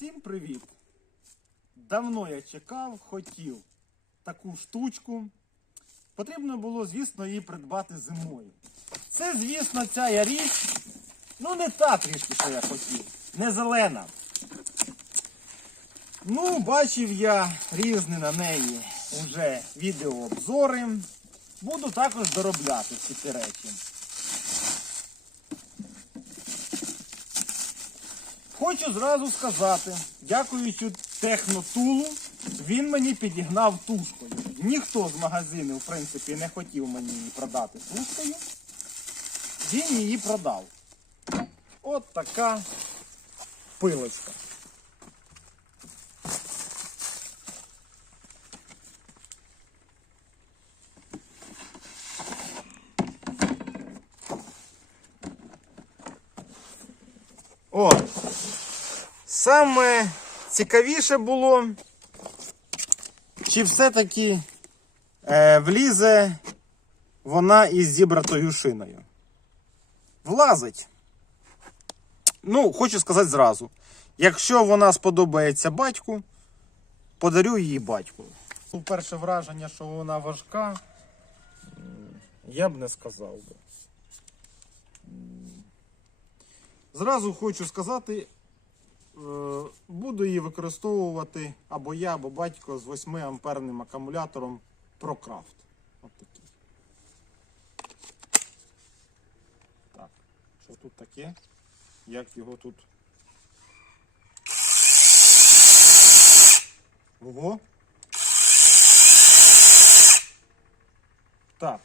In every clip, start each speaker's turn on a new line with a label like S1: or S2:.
S1: Всім привіт! Давно я чекав, хотів таку штучку. Потрібно було, звісно, її придбати зимою. Це, звісно, ця річ, ну не та трішки, що я хотів, не зелена. Ну, бачив я різні на неї вже відеообзори. Буду також доробляти ці речі. Хочу зразу сказати, дякуючи технотулу, він мені підігнав тушкою. Ніхто з магазину, в принципі, не хотів мені її продати тушкою. Він її продав. От така пилочка. От. Саме цікавіше було, чи все-таки е, влізе вона із зібратою шиною. Влазить. Ну, хочу сказати зразу. Якщо вона сподобається батьку, подарю її батьку. Ну, Перше враження, що вона важка, я б не сказав би. Зразу хочу сказати, буду її використовувати або я, або батько з 8 амперним акумулятором ProCraft. От такий. Так, що тут таке? Як його тут? Ого. Так.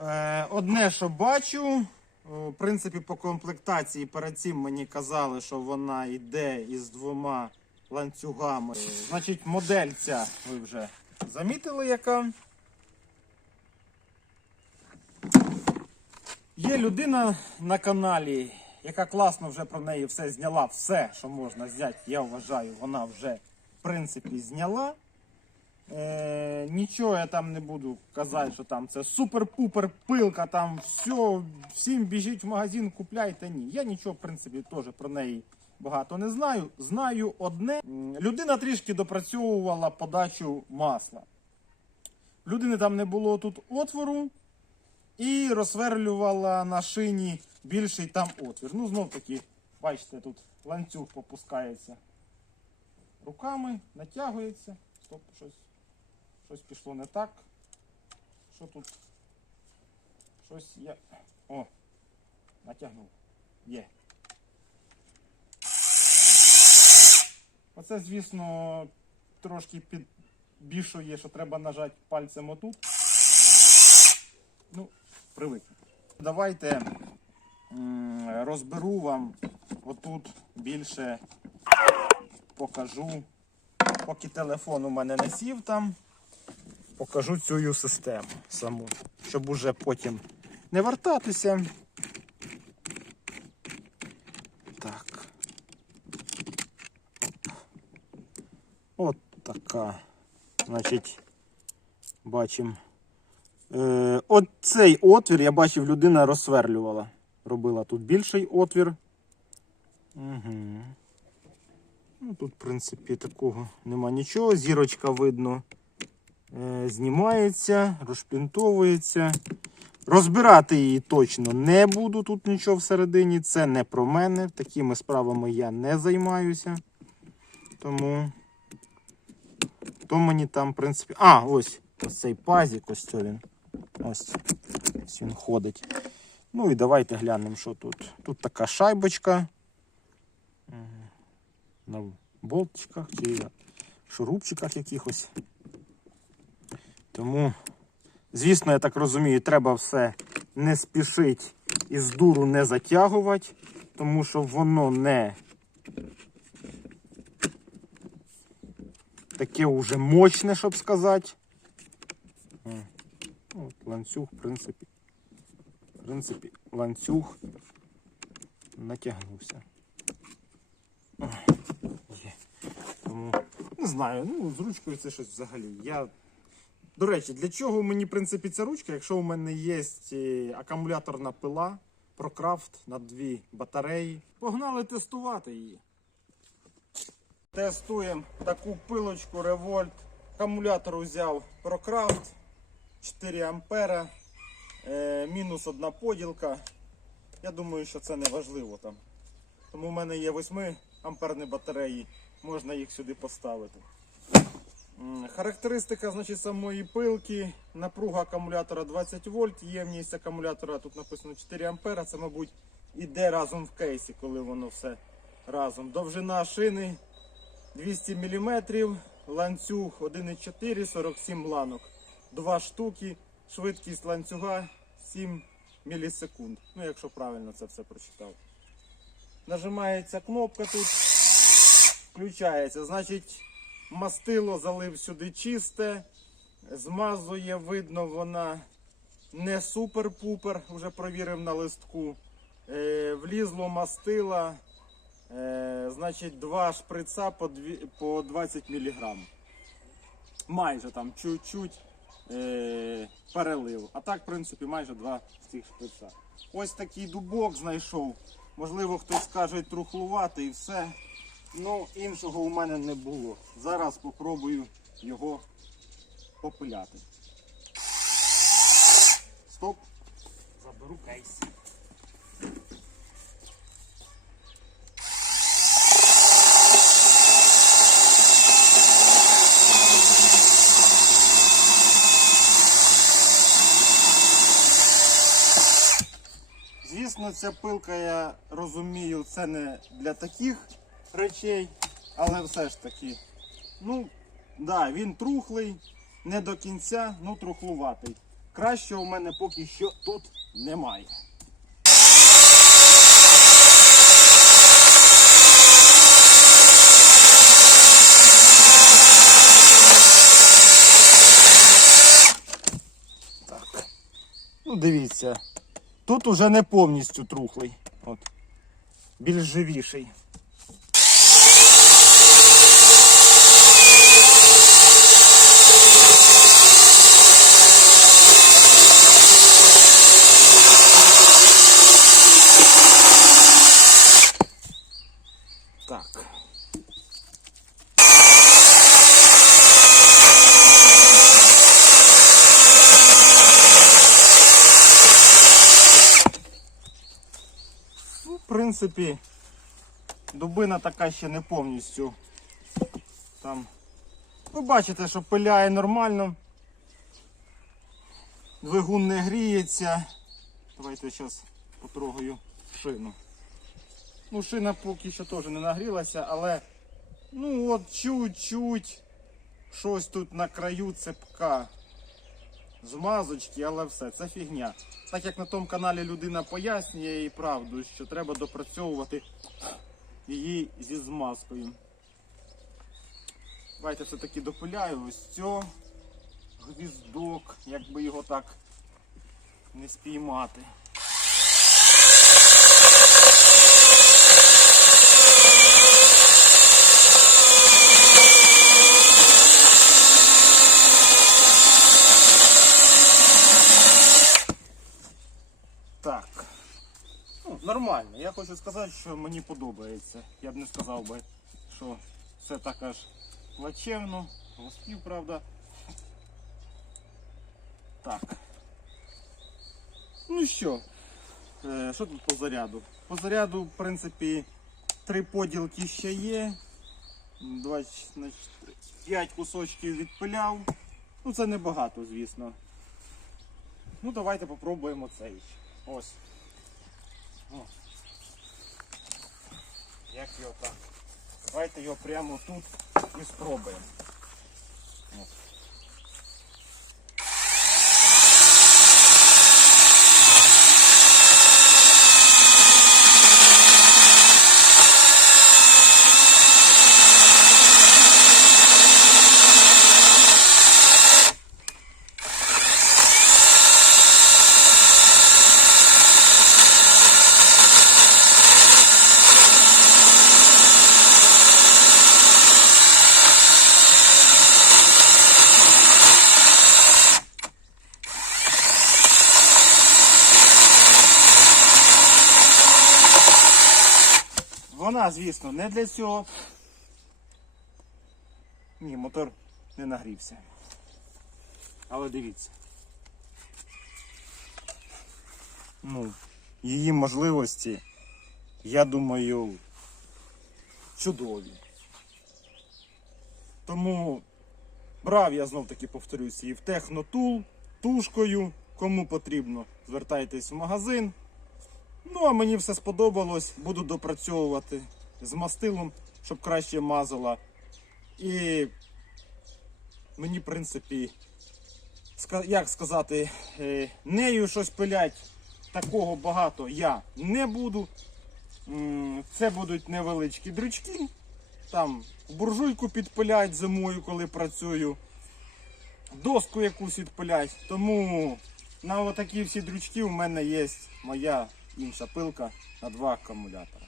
S1: Е, одне, що бачу, в принципі, по комплектації перед цим мені казали, що вона йде із двома ланцюгами. Значить, модель ця ви вже замітили, яка. Є людина на каналі, яка класно вже про неї все зняла, все, що можна зняти, я вважаю, вона вже в принципі зняла. Е, нічого я там не буду казати, що там це супер-пупер пилка, там все, всім біжіть в магазин, купляйте. Ні. Я нічого, в принципі, теж про неї багато не знаю. Знаю одне. Людина трішки допрацьовувала подачу масла. Людини там не було тут отвору і розсверлювала на шині більший там отвір. Ну, знов таки, бачите, тут ланцюг попускається руками, натягується. Стоп, щось. Щось пішло не так. Що тут? Щось я. О! Натягнув. Є. Оце, звісно, трошки підбільшує, що треба нажати пальцем отут. Ну, привикну. Давайте розберу вам отут більше покажу. Поки телефон у мене не сів там покажу цю систему саму, щоб уже потім не вертатися. Так. От така. Значить, бачимо. Е, от цей отвір, я бачив, людина розсверлювала. Робила тут більший отвір. Угу. Ну, тут, в принципі, такого нема нічого. Зірочка видно знімається, розшпінтовується. Розбирати її точно не буду. Тут нічого всередині. Це не про мене. Такими справами я не займаюся. Тому то мені там, в принципі. А, ось ось цей пазік, ось це він. Ось, ось він ходить. Ну і давайте глянемо, що тут. Тут така шайбочка. На болтичках чи шурупчиках якихось. Тому, звісно, я так розумію, треба все не спішить і з дуру не затягувати, тому що воно не таке уже мощне, щоб сказати. От, ланцюг, в принципі. В принципі, ланцюг натягнувся. О, є. Тому, не знаю, ну, з ручкою це щось взагалі. Я до речі, для чого мені в принципі ця ручка, якщо у мене є е, акумуляторна пила ProCraft на дві батареї. Погнали тестувати її. Тестуємо таку пилочку Revolt. Акумулятор взяв ProCraft 4 ампера. Е, мінус одна поділка. Я думаю, що це не важливо там. Тому в мене є 8 амперні батареї, можна їх сюди поставити. Характеристика значить, самої пилки. Напруга акумулятора 20 вольт, ємність акумулятора тут написано 4 ампера. Це, мабуть, іде разом в кейсі, коли воно все разом. Довжина шини 200 мм, ланцюг 1,4, 47 ланок. Два штуки, швидкість ланцюга 7 мілісекунд. Ну, якщо правильно це все прочитав. Нажимається кнопка тут, включається. Значить, мастило залив сюди чисте, змазує, видно, вона не супер-пупер, вже провірив на листку. Е, влізло мастила, е, значить, два шприца по, дві, по 20 мг. Майже там чуть-чуть е, перелив. А так, в принципі, майже два з цих шприца. Ось такий дубок знайшов. Можливо, хтось скаже трухлувати і все. Ну, іншого у мене не було. Зараз спробую його попиляти. Стоп. Заберу кейс. Звісно, ця пилка, я розумію, це не для таких речей, але все ж таки. Ну, да, він трухлий, не до кінця, ну трухлуватий. Кращого в мене поки що тут немає. Так. Ну, дивіться. Тут уже не повністю трухлий. От. Більш живіший. В принципі, дубина така ще не повністю. Там. Ви бачите, що пиляє нормально. Двигун не гріється. Давайте зараз потрогаю шину. Ну, шина поки що теж не нагрілася, але ну от чуть-чуть щось тут на краю цепка. Змазочки, але все, це фігня. Так як на тому каналі людина пояснює їй правду, що треба допрацьовувати її зі змазкою. Давайте все-таки допиляю ось цього гвіздок, як би його так не спіймати. Так. Ну, нормально. Я хочу сказати, що мені подобається. Я б не сказав би, що все так аж плачевно. Восків, правда. Так. Ну що, е, що тут по заряду? По заряду, в принципі, три поділки ще є. Два, значить, п'ять кусочків відпиляв. Ну це небагато, звісно. Ну давайте попробуємо цей. Ось. О. Як його так? Давайте його прямо тут і спробуємо. О. Вона, звісно, не для цього. Ні, мотор не нагрівся. Але дивіться. Ну, її можливості, я думаю, чудові. Тому брав я знов таки повторюсь і в технотул, тушкою. Кому потрібно, звертайтесь в магазин. Ну, а мені все сподобалось. Буду допрацьовувати з мастилом, щоб краще мазала. І мені, в принципі, як сказати, е, нею щось пилять такого багато я не буду. Це будуть невеличкі дрючки. Там буржуйку підпилять зимою, коли працюю. Доску якусь відпилять. Тому на отакі всі дрючки у мене є моя інша пилка на два акумулятора.